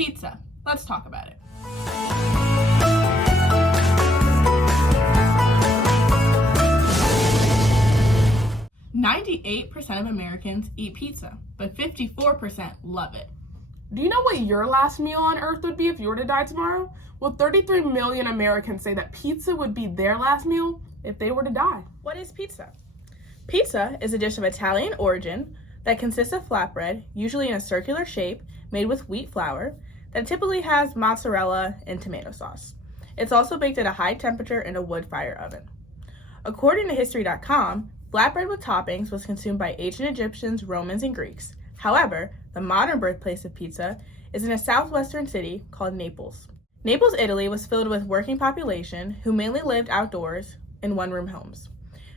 Pizza. Let's talk about it. "98% of Americans eat pizza, but 54% love it." Do you know what your last meal on Earth would be if you were to die tomorrow? Well, 33 million Americans say that pizza would be their last meal if they were to die. What is pizza? Pizza is a dish of Italian origin that consists of flatbread, usually in a circular shape, made with wheat flour, that typically has mozzarella and tomato sauce. It's also baked at a high temperature in a wood fire oven. According to History.com, flatbread with toppings was consumed by ancient Egyptians, Romans, and Greeks. However, the modern birthplace of pizza is in a southwestern city called Naples. Naples, Italy was filled with working population who mainly lived outdoors in one-room homes.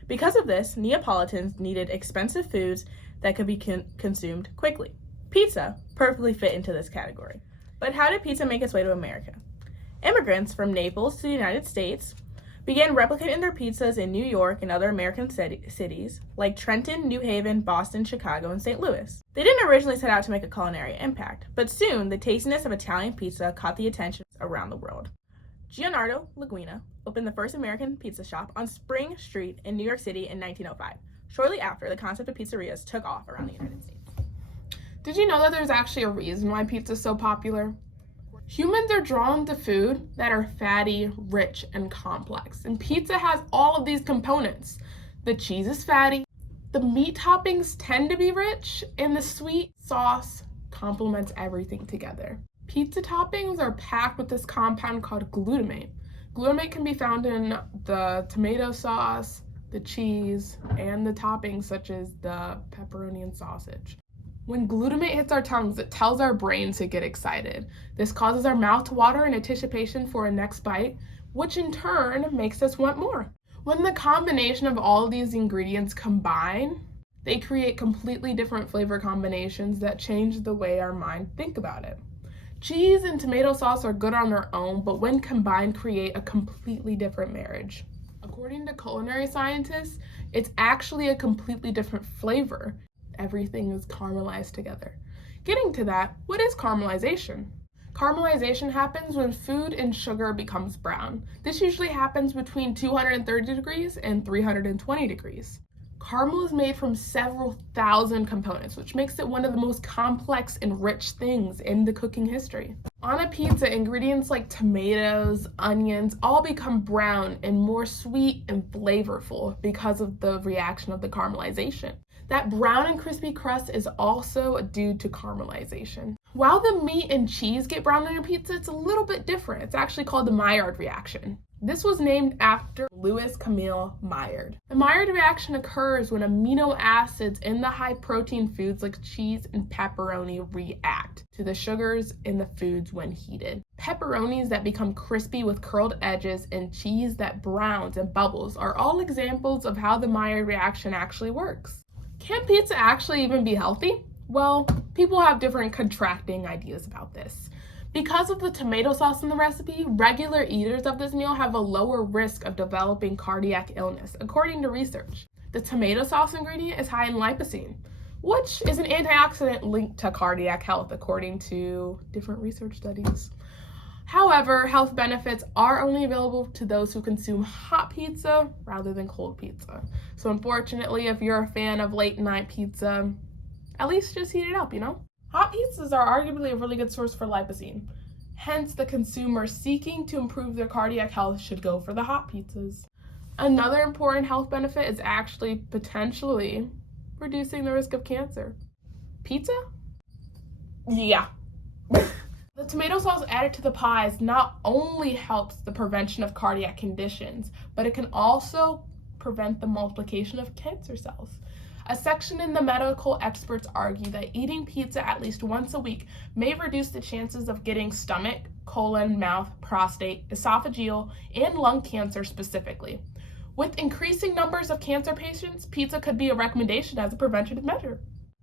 Because of this, Neapolitans needed expensive foods that could be consumed quickly. Pizza perfectly fit into this category. But how did pizza make its way to America? Immigrants from Naples to the United States began replicating their pizzas in New York and other American cities like Trenton, New Haven, Boston, Chicago, and St. Louis. They didn't originally set out to make a culinary impact, but soon the tastiness of Italian pizza caught the attention around the world. Gianardo Linguina opened the first American pizza shop on Spring Street in New York City in 1905. Shortly after, the concept of pizzerias took off around the United States. Did you know that there's actually a reason why pizza is so popular? Humans are drawn to food that are fatty, rich, and complex. And pizza has all of these components. The cheese is fatty, the meat toppings tend to be rich, and the sweet sauce complements everything together. Pizza toppings are packed with this compound called glutamate. Glutamate can be found in the tomato sauce, the cheese, and the toppings such as the pepperoni and sausage. When glutamate hits our tongues, it tells our brains to get excited. This causes our mouth to water in anticipation for a next bite, which in turn makes us want more. When the combination of all of these ingredients combine, they create completely different flavor combinations that change the way our mind think about it. Cheese and tomato sauce are good on their own, but when combined, create a completely different marriage. According to culinary scientists, it's actually a completely different flavor. Everything is caramelized together. Getting to that, what is caramelization? Caramelization happens when food and sugar becomes brown. This usually happens between 230 degrees and 320 degrees. Caramel is made from several thousand components, which makes it one of the most complex and rich things in the cooking history. On a pizza, ingredients like tomatoes, onions, all become brown and more sweet and flavorful because of the reaction of the caramelization. That brown and crispy crust is also due to caramelization. While the meat and cheese get brown on your pizza, it's a little bit different. It's actually called the Maillard reaction. This was named after Louis Camille Maillard. The Maillard reaction occurs when amino acids in the high protein foods like cheese and pepperoni react to the sugars in the foods when heated. Pepperonis that become crispy with curled edges and cheese that browns and bubbles are all examples of how the Maillard reaction actually works. Can pizza actually even be healthy? Well, people have different contracting ideas about this. Because of the tomato sauce in the recipe, regular eaters of this meal have a lower risk of developing cardiac illness, according to research. The tomato sauce ingredient is high in lipocene, which is an antioxidant linked to cardiac health, according to different research studies. However, health benefits are only available to those who consume hot pizza rather than cold pizza. So unfortunately, if you're a fan of late night pizza, at least just heat it up, Hot pizzas are arguably a really good source for lipocene. Hence, the consumer seeking to improve their cardiac health should go for the hot pizzas. Another important health benefit is actually potentially reducing the risk of cancer. Pizza? Yeah. The tomato sauce added to the pies not only helps the prevention of cardiac conditions, but it can also prevent the multiplication of cancer cells. A section in the medical experts argue that eating pizza at least once a week may reduce the chances of getting stomach, colon, mouth, prostate, esophageal, and lung cancer specifically. With increasing numbers of cancer patients, pizza could be a recommendation as a preventative measure.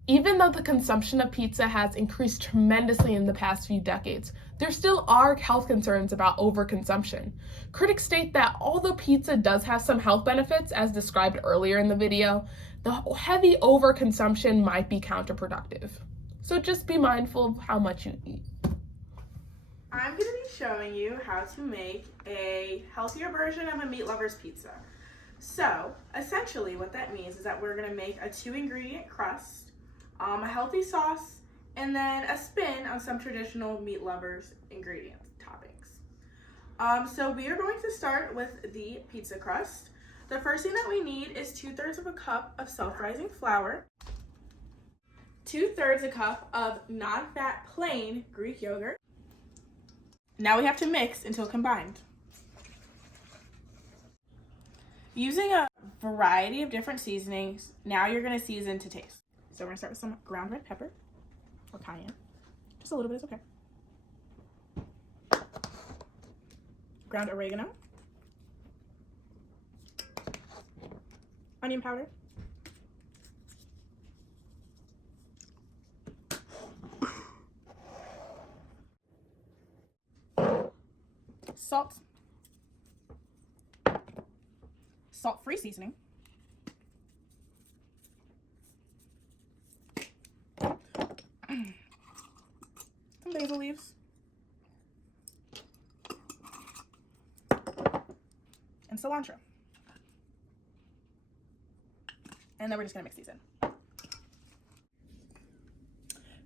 Even though the consumption of pizza has increased tremendously in the past few decades, there still are health concerns about overconsumption. Critics state that although pizza does have some health benefits, as described earlier in the video, the heavy overconsumption might be counterproductive. So just be mindful of how much you eat. I'm going to be showing you how to make a healthier version of a meat lover's pizza. So, essentially what that means is that we're going to make a 2-ingredient crust, a healthy sauce, and then a spin on some traditional meat lovers ingredient toppings. So we are going to start with the pizza crust. The first thing that we need is 2/3 of a cup of self-rising flour, 2/3 a cup of non-fat plain Greek yogurt. Now we have to mix until combined. Using a variety of different seasonings, now you're going to season to taste. So we're going to start with some ground red pepper or cayenne. Just a little bit is okay. Ground oregano. Onion powder. Salt. Salt-free seasoning. Some basil leaves. And cilantro. And then we're just gonna mix these in.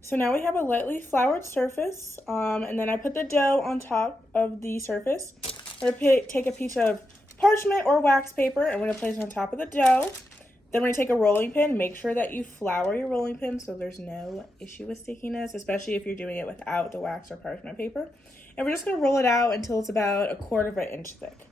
So now we have a lightly floured surface, and then I put the dough on top of the surface. I'm gonna take a piece of parchment or wax paper, and we're gonna place it on top of the dough. Then we're gonna take a rolling pin. Make sure that you flour your rolling pin so there's no issue with stickiness, especially if you're doing it without the wax or parchment paper. And we're just gonna roll it out until it's about 1/4 inch thick.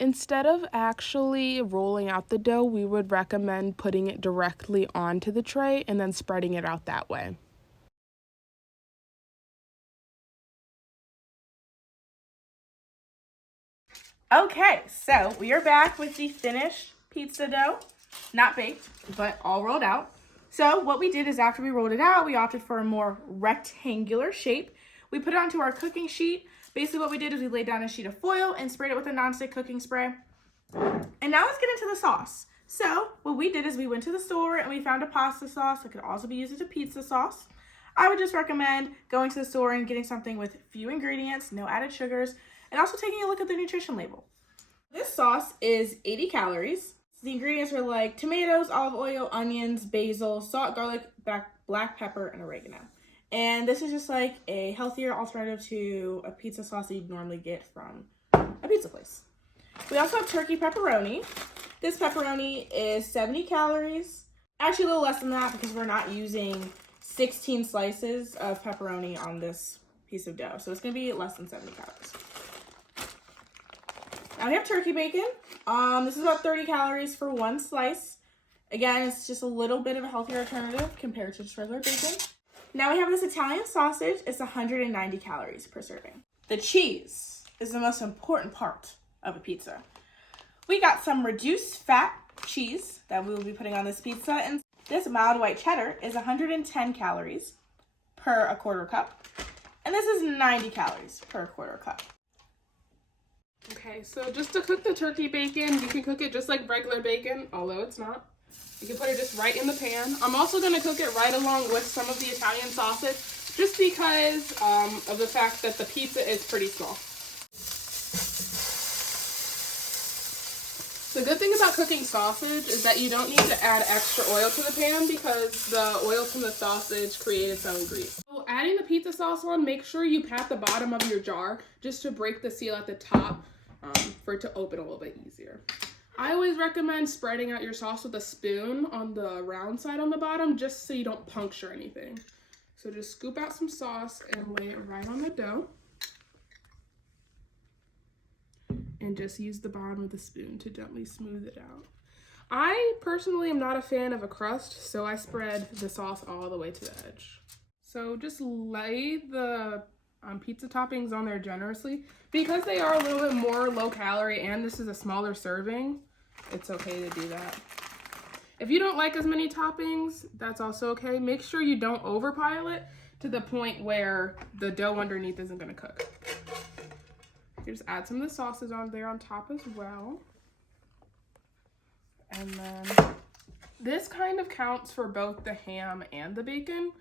Instead of actually rolling out the dough, we would recommend putting it directly onto the tray and then spreading it out that way. Okay, so we are back with the finished pizza dough. Not baked, but all rolled out. So what we did is after we rolled it out, we opted for a more rectangular shape. We put it onto our cooking sheet. Basically what we did is we laid down a sheet of foil and sprayed it with a nonstick cooking spray. And now let's get into the sauce. So what we did is we went to the store and we found a pasta sauce that could also be used as a pizza sauce. I would just recommend going to the store and getting something with few ingredients, no added sugars, and also taking a look at the nutrition label. This sauce is 80 calories. The ingredients are like tomatoes, olive oil, onions, basil, salt, garlic, black pepper, and oregano. And this is just like a healthier alternative to a pizza sauce that you'd normally get from a pizza place. We also have turkey pepperoni. This pepperoni is 70 calories. Actually, a little less than that because we're not using 16 slices of pepperoni on this piece of dough. So it's going to be less than 70 calories. Now we have turkey bacon. This is about 30 calories for one slice. Again, it's just a little bit of a healthier alternative compared to just regular bacon. Now we have this Italian sausage. It's 190 calories per serving. The cheese is the most important part of a pizza. We got some reduced fat cheese that we will be putting on this pizza, and this mild white cheddar is 110 calories per 1/4 cup, and this is 90 calories per 1/4 cup. Okay, so just to cook the turkey bacon, you can cook it just like regular bacon, although it's not. You can put it just right in the pan. I'm also going to cook it right along with some of the Italian sausage, just because of the fact that the pizza is pretty small. The good thing about cooking sausage is that you don't need to add extra oil to the pan because the oil from the sausage created its own grease. So adding the pizza sauce on, make sure you pat the bottom of your jar just to break the seal at the top for it to open a little bit easier. I always recommend spreading out your sauce with a spoon on the round side on the bottom just so you don't puncture anything. So just scoop out some sauce and lay it right on the dough. And just use the bottom of the spoon to gently smooth it out. I personally am not a fan of a crust, so I spread the sauce all the way to the edge. So just lay the pizza toppings on there generously. Because they are a little bit more low calorie and this is a smaller serving, it's okay to do that. If you don't like as many toppings, that's also okay. Make sure you don't overpile it to the point where the dough underneath isn't gonna cook. You just add some of the sauces on there on top as well. And then this kind of counts for both the ham and the bacon.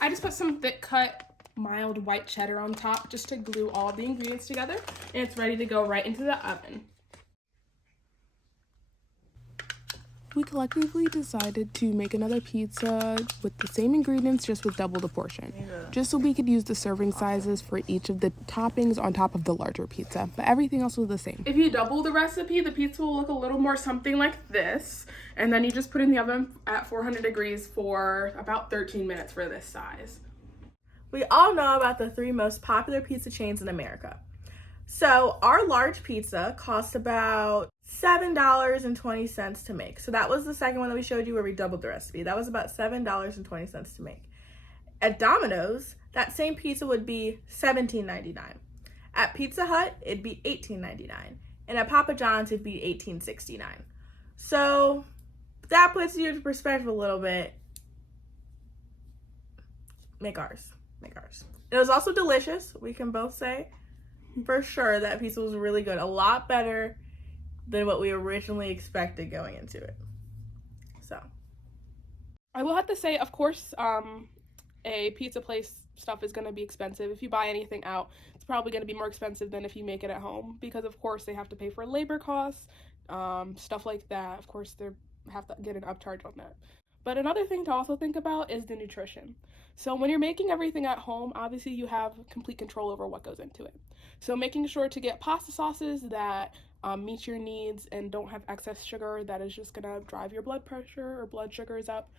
I just put some thick cut mild white cheddar on top just to glue all the ingredients together, and it's ready to go right into the oven. We collectively decided to make another pizza with the same ingredients, just with double the portion, just so we could use the serving sizes for each of the toppings on top of the larger pizza, but everything else was the same. If you double the recipe, the pizza will look a little more something like this, and then you just put it in the oven at 400 degrees for about 13 minutes for this size. We all know about the 3 most popular pizza chains in America. So our large pizza cost about $7.20 to make. So that was the second one that we showed you where we doubled the recipe. That was about $7.20 to make. At Domino's, that same pizza would be $17.99. At Pizza Hut, it'd be $18.99. And at Papa John's, it'd be $18.69. So that puts you into perspective a little bit. Make ours. It was also delicious. We can both say for sure that pizza was really good. A lot better than what we originally expected going into it. So I will have to say, of course, a pizza place stuff is going to be expensive. If you buy anything out, it's probably going to be more expensive than if you make it at home, because of course they have to pay for labor costs, stuff like that. Of course they have to get an upcharge on that. But another thing to also think about is the nutrition. So when you're making everything at home, obviously you have complete control over what goes into it. So making sure to get pasta sauces that meet your needs and don't have excess sugar that is just gonna drive your blood pressure or blood sugars up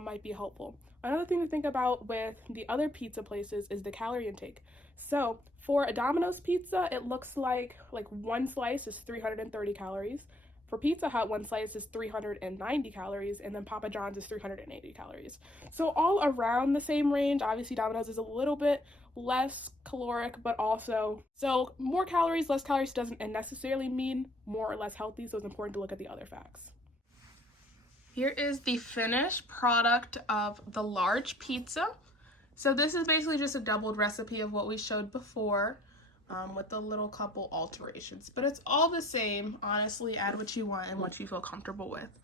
might be helpful. Another thing to think about with the other pizza places is the calorie intake. So for a Domino's pizza, it looks like one slice is 330 calories. For Pizza Hut, one slice is 390 calories, and then Papa John's is 380 calories. So all around the same range. Obviously, Domino's is a little bit less caloric, but also, so more calories, less calories doesn't necessarily mean more or less healthy, so it's important to look at the other facts. Here is the finished product of the large pizza. So this is basically just a doubled recipe of what we showed before. With a little couple alterations, but it's all the same. Honestly, add what you want and what you feel comfortable with.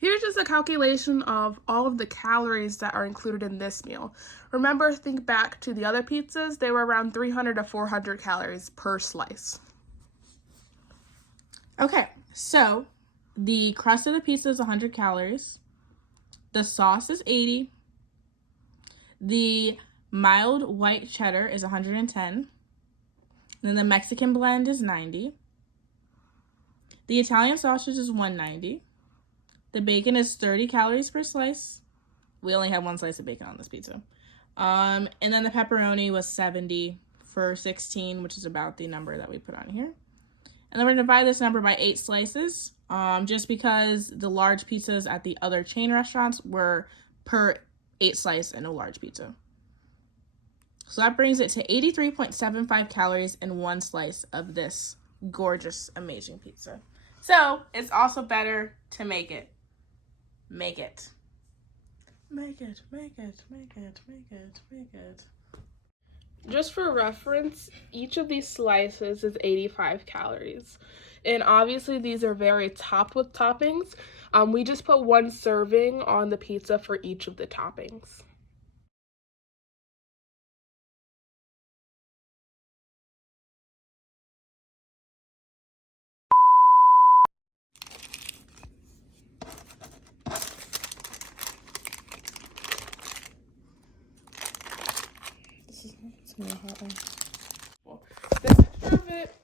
Here's just a calculation of all of the calories that are included in this meal. Remember, think back to the other pizzas. They were around 300 to 400 calories per slice. Okay, so the crust of the pizza is 100 calories. The sauce is 80. The mild white cheddar is 110. Then the Mexican blend is 90. The Italian sausage is 190. The bacon is 30 calories per slice. We only had one slice of bacon on this pizza. And then the pepperoni was 70 for 16, which is about the number that we put on here. And then we're going to divide this number by 8 slices, just because the large pizzas at the other chain restaurants were per 8 slice and a large pizza. So that brings it to 83.75 calories in one slice of this gorgeous, amazing pizza. So it's also better to make it. Make it. Just for reference, each of these slices is 85 calories. And obviously these are very topped with toppings. We just put one serving on the pizza for each of the toppings. It's gonna be a hot one. This picture of it